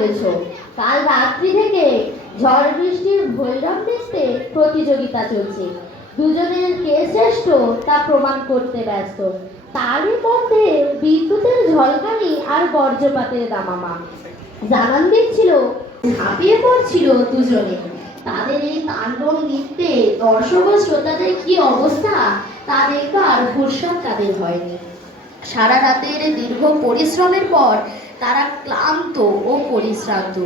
বলেছ। কাল রাত্রি থেকে ঝড় বৃষ্টির ভৈরব নৃত্যে প্রতিযোগিতা চলছে। দুজনের কে শ্রেষ্ঠ তা প্রমাণ করতে ব্যস্ত। তারই মধ্যে বিদ্যুতের ঝলকানি আর বজ্রপাতের দামামা জানান দিচ্ছিল, ঝাঁপিয়ে পড়ছিল দুজনে। তাদের এই তাণ্ডব নৃত্যে দর্শক ও শ্রোতাদের কি অবস্থা তা দেখবার ফুরসত তাদের হয়নি। সারা রাতের দীর্ঘ পরিশ্রমের পর তারা ক্লান্ত ও পরিশ্রান্ত।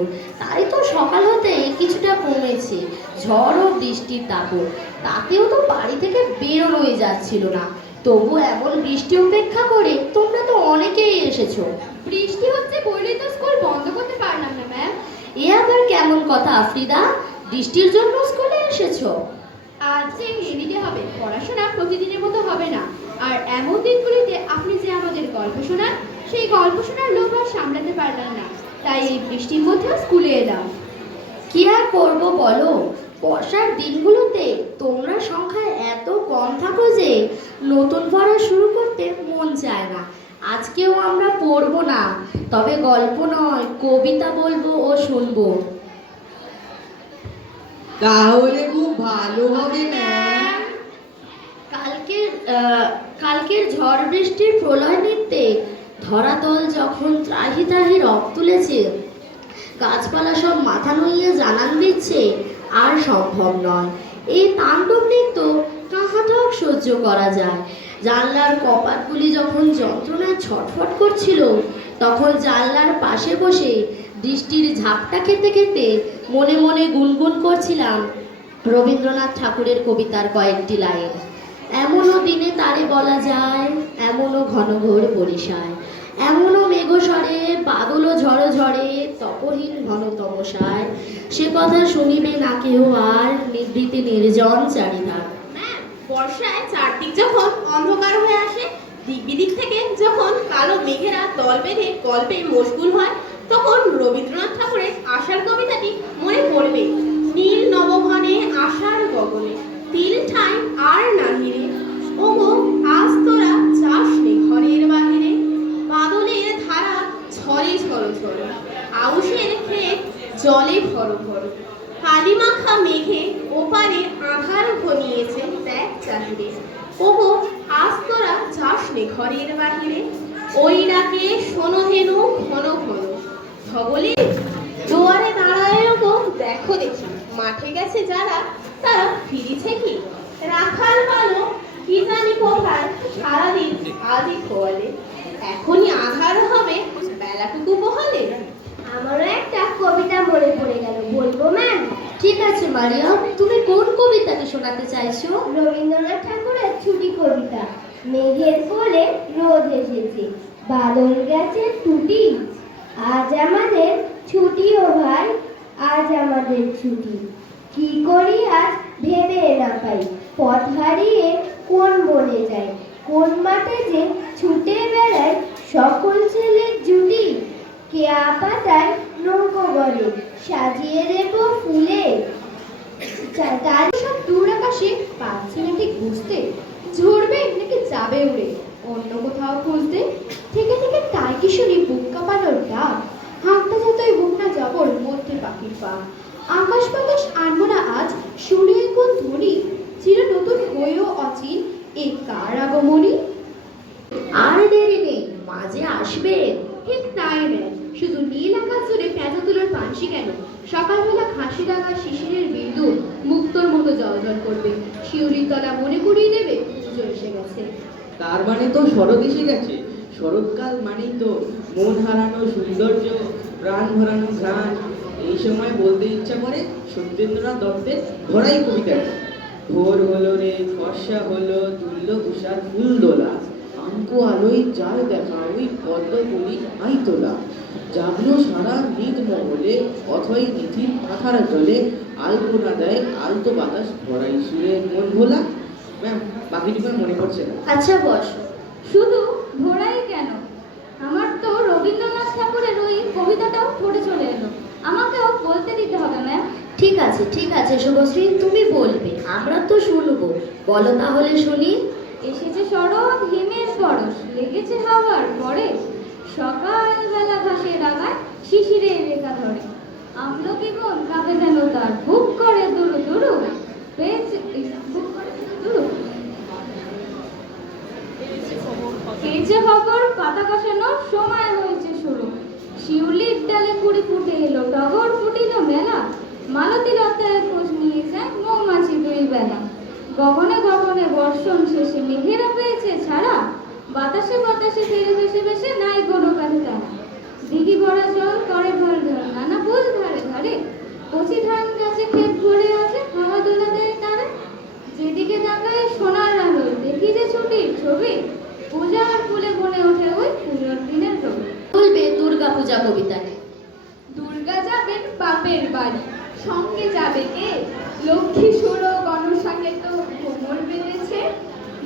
তাই তো সকাল হতে কিছুটা কমেছে ঝড় ও বৃষ্টির দাপট। তাতেও তো বাড়ি থেকে বেরোনোই যাচ্ছিল না। তবু এমন বৃষ্টি উপেক্ষা করে তোমরা তো অনেকেই এসেছো। বৃষ্টি হচ্ছে বলেই তো স্কুল বন্ধ করতে পারলাম না ম্যাম। এ আবার কেমন কথা আফ্রিদা? বৃষ্টির জন্য স্কুলে এসেছো? আজ যে মেনে নিতে হবে, পড়াশোনা প্রতিদিনের মতো হবে না। আর এমন দিনগুলিতে আপনি যে আমাদের গল্প শোনান, সেই গল্প শোনার লোভ আর সামলাতে পারলাম না। তাই এই বৃষ্টির মধ্যেও স্কুলে এলাম। কি আর করবো বলো, বর্ষার দিনগুলোতে তোমরা সংখ্যায় এত কম থাকো যে নতুন পড়া শুরু করতে মন চায় না। আজকেও আমরা পড়বো না, তবে গল্প নয় কবিতা বলবো ও শুনবো। তাহলে খুব ভালো হবে ম্যাম। কালকের ঝড় বৃষ্টির প্রলয় নৃত্যে ধরাতল যখন ত্রাহি ত্রাহি রব তুলেছে, গাছপালা সব মাথা নুইয়ে জানান দিচ্ছে আর সম্ভব নয়। এই তাণ্ডব নৃত্য কাহাতক সহ্য করা যায়। জানলার কপাটগুলি যখন যন্ত্রণায় ছটফট করছিল, তখন জানলার পাশে বসে বৃষ্টির ঝাপটা খেতে খেতে মনে মনে গুনগুন করছিলাম রবীন্দ্রনাথ ঠাকুরের কবিতার কয়েকটি লাইন। এমনও দিনে তারে বলা যায়, এমনও ঘন ঘোর বরিশায়, এমনও মেঘস্বরে বাদল ঝড় ঝড়ে, তপহীন ঘন তমসায়, সে কথা শুনিবে না কেউ আর, নিভৃতে নির্জন চারিধার। ম্যাম, বর্ষায় চারদিক যখন অন্ধকার হয়ে আসে, দিক বিদিক থেকে যখন কালো মেঘেরা দল বেঁধে গল্পে মশগুল হয়, তখন রবীন্দ্রনাথ ঠাকুরের আষাঢ় কবিতাটি মনে পড়বে। নীল নবঘনে আষাঢ় গগনে, তিল ঠাঁই আর নাহিরে, ওগো আজ তোরা যাস নে ঘরের বাহিরে, বাদলের ধারা ঝরে ঝরো ঝরো, আউশের ক্ষেত জলে ভরো ভরো, কালিমাখা মেঘে ওপারে আধার ঘনিয়েছে দেখ চাহিরে, ওগো আজ তোরা যাস নে ঘরের বাহিরে, ওই ডাকে শোনো হেনু ঘন ঘন, ধবলে দুয়ারে দাঁড়ায় গো দেখো দেখি, মাঠে গেছে যারা তারা ফিরেছে কি, রাখাল ভালো কি জানি কোথায়, সারাদিন আজই খোয়ালে, এখনই আধার হবে বেলাটুকু বহলে। আমারও একটা কবিতা মনে পড়ে গেল, বলবো ম্যাম? ঠিক আছে মারিয়াম, তুমি কোন কবিতাটি শোনাতে চাইছো? রবীন্দ্রনাথ ঠাকুরের ছুটি কবিতা। মেঘের কোলে রোদ এসেছে, বাদল গেছে টুটি, আজ আমাদের ছুটি ও ভাই, আজ আমাদের ছুটি। কি করি আজ ভেবে না পাই, পথ হারিয়ে কোন বনে যাই, কোন মাঠে যে ছুটে বেড়ায় সকল ছেলের জুটি, কেয়া পাতায় নৌকো গড়ে সাজিয়ে দেব ফুলে। তার সব দূর আকাশে পাচ্ছে না ঠিক বুঝতে, ঝরবে নাকি যাবে উড়ে অন্য কোথাও খুঁজতে, থেকে থেকে তাই কি শুনি বুক কাঁপানোর ডাক, হাঁকতে যতই বুক না যাবর মধ্যে পাখির পা, আকাশ বাতাস আনবো না আজ, শুনিয়ে কোন ধ্বনি, চির নতুন হয়েও অচিন এ কার আগমনী। আর দেরি নেই, মাঝে আসবে। ঠিক তাই ম্যাম, শুধু নীল আকাশ জুড়ে পেঁচা তুলোর পানসি কেন, সকালবেলা খাসি ডাকা শিশিরের বিন্দু মুক্তোর মতো জলজল করবে, শিউরির তলা মনে করিয়ে দেবে পুজো এসে গেছে। তার মানে তো শরৎ এসে গেছে। শরৎকাল মানেই তো মন হারানো সৌন্দর্য, প্রাণ ভরানো গান। এই সময় বলতে ইচ্ছা করে সত্যেন্দ্রনাথ দত্তের ধরাই কবিতাটা। ভোর হলো রে, ফর্সা হলো, তুল্য উষার ফুল দোলা, আঙ্কো আলোয় যায় দেখা ওই পদ্ম কলি আই তোলা, জাগলো সারা নিদ মহলে, অথই নিধির পাথার তলে, আলপনা দেয় আলতো বাতাস ভরাই সুরে মন ভোলা। ম্যাম, বাকিটুকু আর মনে পড়ছে না। আচ্ছা বসো। শুধু ঘোড়াই কেন, আমার তো রবীন্দ্রনাথ ঠাকুরের ওই কবিতাটাও পড়ে চলে এলো, আমাকেও বলতে দিতে হবে ম্যাম। ঠিক আছে ঠিক আছে শুভশ্রী, তুমি বলবে, আমরা তো শুনবো। বলো তাহলে শুনি। এসেছে শরৎ হিমের পরশ, লেগেছে হাওয়ার পরে, সকালবেলা ঘাসে ডাঙায় শিশিরের রেখা ধরে, সকালে কুড়ি ফুটে এলো টগর ফুটিল মেলা, মালতী লতায় খোঁজ নিয়ে যায় মৌমাছি দুই বেলা। গগনে গগনে বর্ষণ শেষে মেঘেরা পেয়েছে ছাড়া, বাতাসে বাতাসে ফিরে ভেসে ভেসে নাই কোনো কাছে তারা। দিঘি ভরা জল করে ঢল ঢল নানা ফুল ধারে ধারে, কচি ধান গাছে ক্ষেত ভরে আছে হাওয়া দোলা দেয় তারা। যেদিকে তাকাই সোনার আলো দেখি যে ছুটির ছবি, পূজার ফুলে বনে ওঠে ওই পুজোর দিনের রবি। বলবে দুর্গা পূজা কবিতাটি। দুর্গা যাবেন বাপের বাড়ি, সঙ্গে যাবে কে? লক্ষ্মী সুরো গণসাকে তো কোমর বেঁধেছে,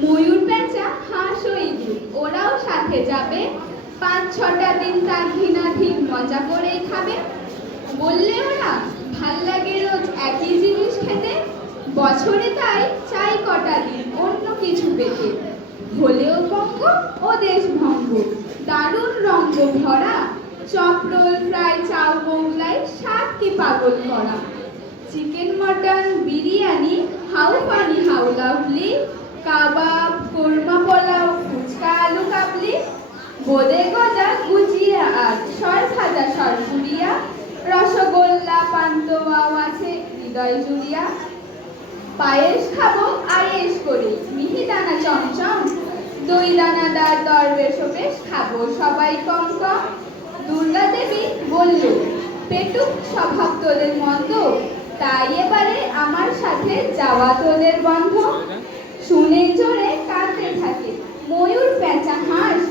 ময়ূর পেঁচা হাঁস ও ইঁদুর ওরাও সাথে যাবে, 5-6টা দিন তার ঘৃণাধীন মজা করেই খাবে। বললে ওরা ভাল লাগে রোজ একই জিনিস খেতে, বছরে তাই চাই কটা দিন অন্য কিছু পেতে। হলেও বঙ্গ ও দেশ ভঙ্গ, দারুণ রঙ্গ ভরা, চপরোল ফ্রাই চাউ মোগলাই স্বাদ কি পাগল করা। Chicken mutton biryani how funny how lovely, kebab korma pulao phuchka আলু কাবলি, বোঁদে গজা গুজিয়া আর সর ভাজা সরপুরিয়া, রসগোল্লা পান্তোয়াও আছে হৃদয় জুড়িয়া। পায়েস খাবো আয়েস করে মিহিদানা চমচম, দই দানাদার দরবেশ বেশ খাবো সবাই কম কম। দুর্গা দেবী বলল পেটুক স্বভাব তোদের মন্দ, তাই এবারে আমার সাথে যাওয়া তোদের বন্ধ। শুনে জোরে কাঁদতে থাকে ময়ূর পেঁচা হাঁস,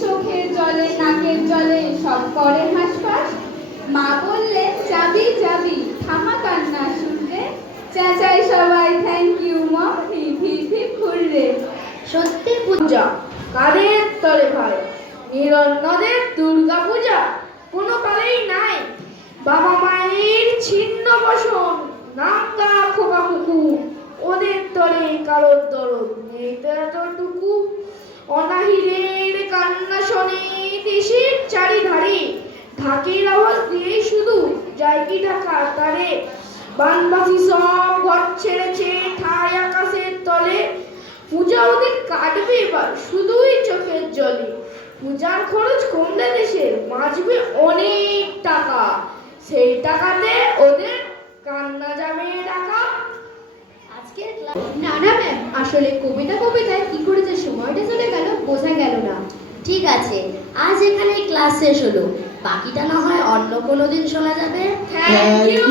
চোখের জলে নাকের জলে সব করে হাঁসফাঁস। মা বললে যাবি যাবি থামা কান্না শুনলে, চেঁচাই সবাই thank you mom hip hip hip hooray. সত্যি পূজা কাদের তলে ভাই, নিরন্নদের দুর্গা পূজা কোনো কালেই নাই। বাবা মায়ের ছিন্ন বসন নাঙ্গা খোকা কুকু, ওদের তলে কারোর দরদ নেই তো এতটুকু। অনাহিরের কান্না শোনে দেশের চারিধারে, ঢাকের আওয়াজ দিয়েই শুধু যায় কি ঢাকা তারে। বানবাসী সব ঘর ছেড়েছে ঠায় আকাশের তলে, পূজা ওদের কাটবে এবার শুধুই চোখের জলে। পূজার খরচ কমলে দেশে বাঁচবে অনেক টাকা, সেই টাকাতে ওদের কান্না যাবে টাকা। আজকের না না ম্যাম, আসলে কবিতায় কি করে যে সময়টা চলে গেল বোঝা গেল না। ঠিক আছে, আজ এখানে ক্লাস শেষ হলো, বাকিটা না হয় অন্য কোনো দিন শোনা যাবে। Thank you.